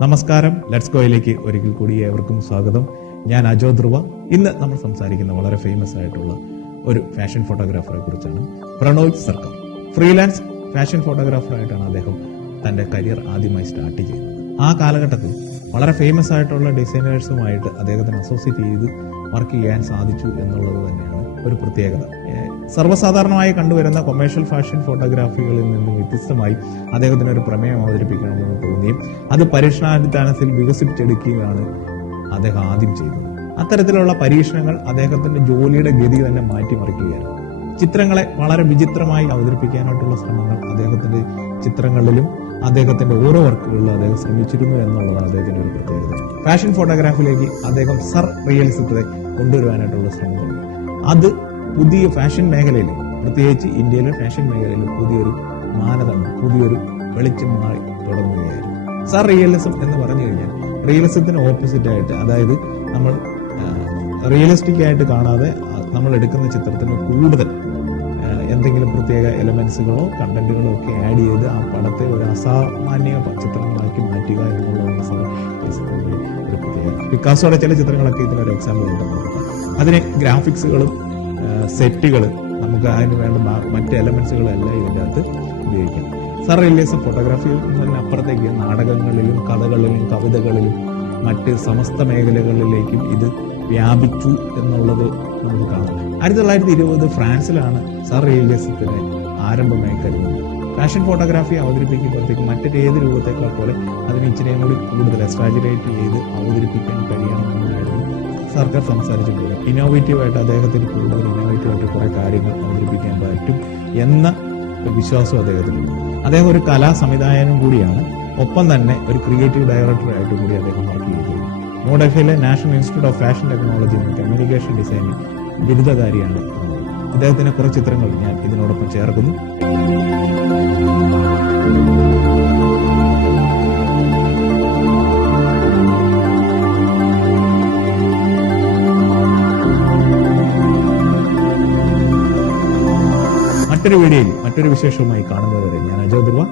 നമസ്കാരം. ലെറ്റ്സ് ഗോയിലേക്ക് ഒരിക്കൽ കൂടി ഏവർക്കും സ്വാഗതം. ഞാൻ അജോ ധ്രുവ. ഇന്ന് നമ്മൾ സംസാരിക്കുന്ന വളരെ ഫേമസ് ആയിട്ടുള്ള ഒരു ഫാഷൻ ഫോട്ടോഗ്രാഫറെ കുറിച്ചാണ് പ്രണോയ് സർക്കാർ. ഫ്രീലാൻസ് ഫാഷൻ ഫോട്ടോഗ്രാഫറായിട്ടാണ് അദ്ദേഹം തന്റെ കരിയർ ആദ്യമായി സ്റ്റാർട്ട് ചെയ്യുന്നത്. ആ കാലഘട്ടത്തിൽ വളരെ ഫേമസ് ആയിട്ടുള്ള ഡിസൈനേഴ്സുമായിട്ട് അദ്ദേഹത്തിന് അസോസിയേറ്റ് ചെയ്ത് വർക്ക് ചെയ്യാൻ സാധിച്ചു എന്നുള്ളത് തന്നെയാണ് ഒരു പ്രത്യേകത. സർവസാധാരണമായി കണ്ടുവരുന്ന കൊമേഴ്ഷ്യൽ ഫാഷൻ ഫോട്ടോഗ്രാഫികളിൽ നിന്നും വ്യത്യസ്തമായി അദ്ദേഹത്തിന് ഒരു പ്രമേയം അവതരിപ്പിക്കണമെന്ന് തോന്നിയും അത് പരീക്ഷണാടിസ്ഥാനത്തിൽ വികസിപ്പിച്ചെടുക്കുകയാണ് അദ്ദേഹം ആദ്യം ചെയ്തത്. അത്തരത്തിലുള്ള പരീക്ഷണങ്ങൾ അദ്ദേഹത്തിന്റെ ജോലിയുടെ ഗതി തന്നെ മാറ്റിമറിക്കുകയാണ്. ചിത്രങ്ങളെ വളരെ വിചിത്രമായി അവതരിപ്പിക്കാനായിട്ടുള്ള ശ്രമങ്ങൾ അദ്ദേഹത്തിന്റെ ചിത്രങ്ങളിലും അദ്ദേഹത്തിന്റെ ഓരോ വർക്കുകളിലും അദ്ദേഹം ശ്രമിച്ചിരുന്നു എന്നുള്ളതാണ് അദ്ദേഹത്തിന്റെ ഒരു പ്രത്യേകത. ഫാഷൻ ഫോട്ടോഗ്രാഫിയിലേക്ക് അദ്ദേഹം സർ റിയലിസത്തെ കൊണ്ടുവരുവാനായിട്ടുള്ള ശ്രമങ്ങൾ. അത് പുതിയ ഫാഷൻ മേഖലയിൽ പ്രത്യേകിച്ച് ഇന്ത്യയിലെ ഫാഷൻ മേഖലയിൽ പുതിയൊരു മാനദണ്ഡം പുതിയൊരു വെളിച്ചം വെളിച്ചമായി തുടങ്ങുകയായിരുന്നു. സർ റിയലിസം എന്ന് പറഞ്ഞു കഴിഞ്ഞാൽ റിയലിസത്തിന് ഓപ്പോസിറ്റ് ആയിട്ട് അതായത് നമ്മൾ റിയലിസ്റ്റിക് ആയിട്ട് കാണാതെ നമ്മൾ എടുക്കുന്ന ചിത്രത്തിന് കൂടുതൽ എന്തെങ്കിലും പ്രത്യേക എലമെന്റ്സുകളോ കണ്ടന്റുകളോ ഒക്കെ ആഡ് ചെയ്ത് ആ പടത്തെ ഒരു അസാമാന്യ ചിത്രങ്ങളാക്കി മാറ്റുക എന്നുള്ളതാണ് സർ ഒരു പ്രത്യേകത. പിക്കാസോയുടെ ചില ചിത്രങ്ങളൊക്കെ ഇതിനൊരു എക്സാമ്പിൾ ഉണ്ടെന്ന് അതിന് ഗ്രാഫിക്സുകളും സെറ്റുകൾ നമുക്ക് അതിന് വേണ്ട മറ്റ് എലമെന്റ്സുകളെല്ലാം ഇതിന്റെ അകത്ത് ഉപയോഗിക്കാം സർ റിലേസ് ഫോട്ടോഗ്രാഫിയിൽ തന്നെ അപ്പുറത്തേക്ക് നാടകങ്ങളിലും കഥകളിലും കവിതകളിലും മറ്റ് സമസ്ത മേഖലകളിലേക്കും ഇത് വ്യാപിച്ചു എന്നുള്ളത് നമുക്ക് കാണാം. ആയിരത്തി തൊള്ളായിരത്തി ഇരുപത് ഫ്രാൻസിലാണ് സർ റിയലിസത്തിന് ആരംഭമായി കരുതുന്നത് ഫാഷൻ ഫോട്ടോഗ്രാഫി അവതരിപ്പിക്കുമ്പോഴത്തേക്ക് മറ്റേത് രൂപത്തെക്കാൾ പോലെ അതിന് ഇച്ചിരിയും കൂടി കൂടുതൽ എക്സ്ട്രാജുലേറ്റ് ചെയ്ത് അവതരിപ്പിക്കാൻ കഴിയണമെന്നായിരുന്നു സർക്കാർ സംസാരിച്ചിട്ടുണ്ട്. ഇന്നോവേറ്റീവ് ആയിട്ട് അദ്ദേഹത്തിന് കൂടുതൽ ഇന്നോവേറ്റീവ് ആയിട്ട് കുറെ കാര്യങ്ങൾ അവതരിപ്പിക്കാൻ പറ്റും എന്ന വിശ്വാസം അദ്ദേഹത്തിനുണ്ട്. അദ്ദേഹം ഒരു കലാ സംവിധായകനും കൂടിയാണ്. ഒപ്പം തന്നെ ഒരു ക്രിയേറ്റീവ് ഡയറക്ടറായിട്ട് കൂടി അദ്ദേഹം വർക്ക് ചെയ്തിട്ടുണ്ട്. ന്യൂഡൽഹിയിലെ national institute of fashion technology and communication designing ബിരുദകാരിയാണ് അദ്ദേഹത്തിന്റെ കുറച്ച് ചിത്രങ്ങൾ ഞാൻ ഇതിനോടൊപ്പം ചേർക്കുന്നു. മറ്റൊരു വീഡിയോയിൽ മറ്റൊരു വിശേഷവുമായി കാണുന്നതുവരെ ഞാൻ അജോ ധ്രുവ